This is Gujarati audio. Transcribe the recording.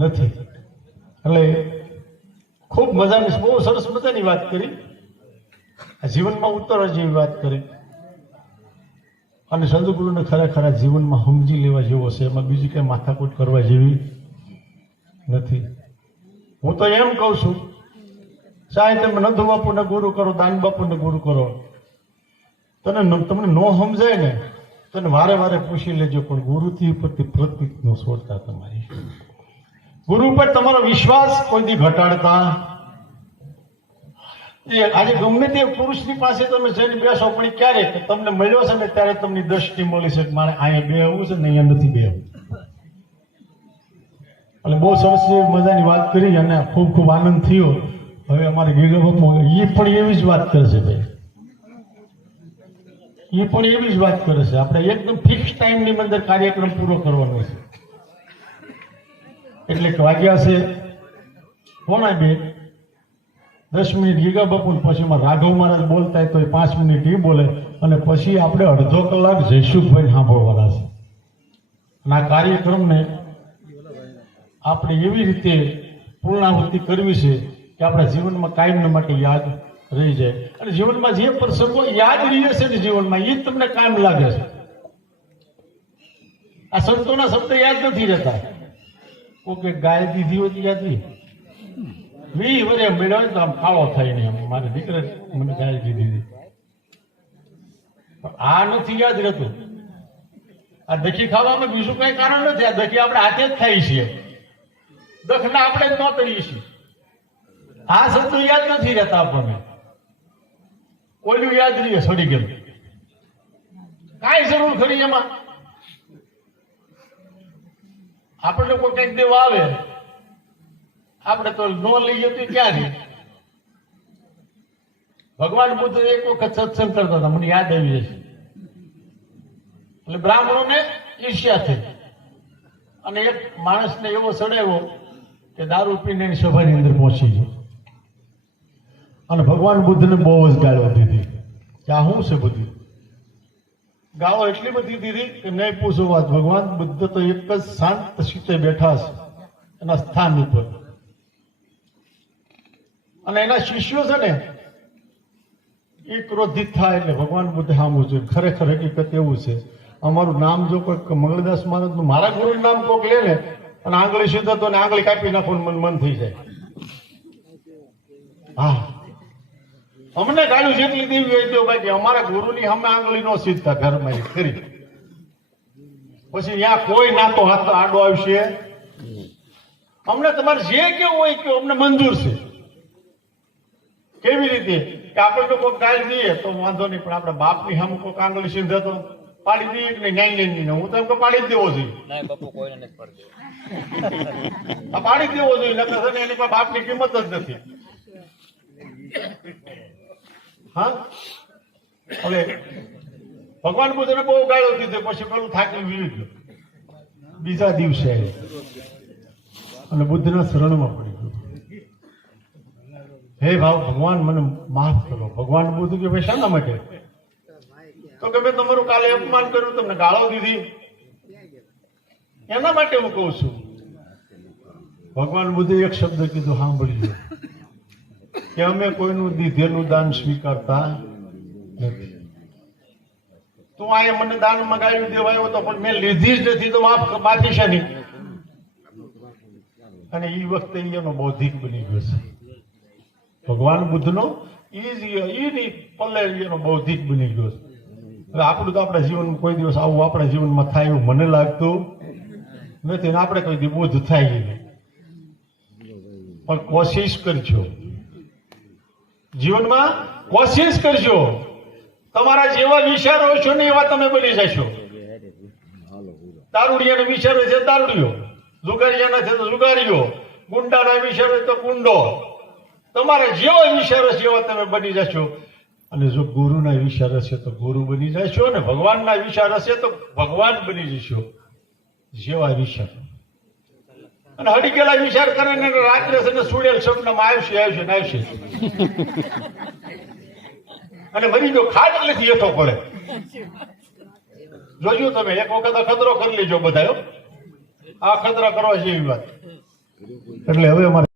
નથી. એટલે ખૂબ મજાની, બહુ સરસ મજાની વાત કરી. જીવનમાં ઉતરવા જેવી વાત કરી. અને સંતગુરુને ખરેખર જીવનમાં સમજી લેવા જેવો છે. એમાં બીજી કંઈ માથાકૂટ કરવા જેવી નથી. હું તો એમ કહું છું ચાહે તમે નંદુ બાપુને ગુરુ કરો, દાન બાપુને ગુરુ કરો. તને તમને ન સમજાય ને, તને વારે વારે પૂછી લેજો, પણ ગુરુથી ઉપરથી પ્રતિક ન છોડતા તમારી. ગુરુ પર તમારો વિશ્વાસ કોઈથી ઘટાડતા? એ આજે ગમે તે પુરુષની પાસે તમે જઈને બેસો, પણ ક્યારે? તમને મળ્યો છે ને ત્યારે તમને દ્રષ્ટિ મળી છે મારે અહીંયા બેહવું છે ને અહીંયા નથી બેહવું. એટલે બહુ સરસ મજાની વાત કરી અને ખૂબ ખૂબ આનંદ થયો. હવે અમારે ગીગાબાપુ એ પણ એવી જ વાત કરે છે ભાઈ. એ પણ એવી જ વાત કરે છે. આપણે એકદમ ફિક્સ ટાઈમની અંદર કાર્યક્રમ પૂરો કરવાનો છે. એટલે કે વાગ્યા છે કોના બે. દસ મિનિટ ગીગા બાપુ પછી રાઘવ મહારાજ બોલતા તો એ પાંચ મિનિટ એ બોલે. અને પછી આપણે અડધો કલાક જયસુખભાઈ સાંભળવાના છે. અને આ કાર્યક્રમને આપણે એવી રીતે પૂર્ણાહુતિ કરવી છે કે આપણા જીવનમાં કાયમને માટે યાદ રહી જાય. અને જીવનમાં જે પ્રસંગો યાદ રહી છે ને જીવનમાં એ જ તમને કાયમ લાગે છે. આ સંતોના શબ્દ યાદ નથી રહેતા. ઓકે ગાય દીધી હોય તો વી વરે મળ્યો તો આમ કાળો થાય ને મારી દીકરા મને ગાય દીધી આ નથી યાદ રહેતું. આ દખી ખાવાનું બીજું કઈ કારણ નથી. આ દખી આપણે હાથે જ ખાઈ છીએ. દખના આપણે જ ન કરીએ છીએ. આ શબ્દો યાદ નથી રહેતા આપણને. કોઈનું યાદ રહીએ સડી ગયું કાંઈ જરૂર ખરી એમાં? આપણને કોઈ કંઈક દેવા આવે, આપણે તો ન લઈ જતી ક્યારે ભગવાન બુદ્ધ એક વખત સત્સંગ કરતા હતા, મને યાદ આવી જશે. એટલે બ્રાહ્મણોને ઈર્ષ્યા થઈ. અને એક માણસને એવો સડાવ્યો કે દારૂ પીને સભાની અંદર પહોંચી ગયો. અને ભગવાન બુદ્ધને બહુ જ ગાળો દીધી. કે આ શું છે બધી? ગાળો એટલી બધી દીધી કે નહીં પૂછો વાત, ભગવાન, બુદ્ધ તો એક જ શાંત સીતે બેઠા છે એના સ્થાન ઉપર. અને એના શિષ્યો છે ને, એ ક્રોધિત થાય એટલે ભગવાન બુદ્ધ સામું છે, ખરેખર હકીકત એવું છે. અમારું નામ જો કોઈક મંગળદાસ મહારાજ મારા ગુરુ નામ કોઈક લે ને, અને આંગળી સીધો તો આંગળી કાપી નાખો મન મન થઈ જાય. હા. અમને ગાળું જેટલી દેવી હોય તો બાકી અમારા ગુરુની અમે આંગળી નો સીધતા ઘરમાં કરી. પછી ત્યાં કોઈ નાતો હાથ આડો આવશે. અમને તમારે જે કેવું હોય કે અમને મંજૂર છે. કેવી રીતે? કે આપણે તો કોઈ ગાળ દઈએ તો વાંધો નહીં પણ આપણા બાપની હમ કોઈ આંગળી સીધે તો પાડી દઈએ કે નહીં નહીં નહીં હું તો એમ કે પાડી જ દેવો જોઈએ. બાપુ કોઈને નથી પડતી આ પાડી દેવો જોઈએ નકર એની પર બાપની કિંમત જ નથી. હવે, ભગવાન બુદ્ધને બહુ ગાળો દીધો, પછી પેલું થાકી વીવી બીજા દિવસે અને બુદ્ધના શરણમાં પડી ગયો. હે ભાવ, ભગવાન મને માફ કરો. ભગવાન બુદ્ધ કે ભાઈ, શાના માટે? તો કે મેં તમારું કાલે અપમાન કર્યું, તમને ગાળો દીધી. એના માટે હું કહું છું. ભગવાન બુદ્ધે એક શબ્દ કીધું સાંભળજો કે અમે કોઈનું દીધેલું દાન સ્વીકારતા નથી. તું અહીંયા મને દાન મગાવી દેવાયો હતો પણ મેં લીધી જ નથી, તો માફ બાકી છે નહીં. અને એ વખતે એનો બૌદ્ધિક બની ગયો છે. ભગવાન બુદ્ધનો એ જ ઈ પલ્લે એનો બૌદ્ધિક બની ગયો છે. આપણું તો આપણા જીવનમાં કોઈ દિવસ આવું આપણા જીવનમાં થાય એવું મને લાગતું નથી આપણે કોઈ દી બોધ થાય નહીં. પણ કોશિશ કરજો. જીવનમાં કોશિશ કરજો. તમારા જેવા વિચારો છો ને એવા તમે બની જશો. દારૂડિયાનો વિચારો છે દારૂડિયો જુગારિયાના છે તો જુગારીઓ ગુંડાના વિચાર હોય તો ગુંડો. તમારા જેવા વિચારો છે એવા તમે બની જશો. અને જો ગુરુના વિચાર હશે તો ગુરુ બની જશો અને ભગવાનના વિચાર હશે તો ભગવાન બની જશો. જેવા વિચાર. અને હડી વિચાર કરે ને રાત્રે છે ને સુડેલ સપનામાં આવશે આવશે ને આવશે અને મરી જો ખાટ એટલેથી હેઠો પડે. જોજો તમે, એક વખત ખતરો કરી લેજો બધા આ ખતરા કરવા જેવી વાત. એટલે હવે અમારે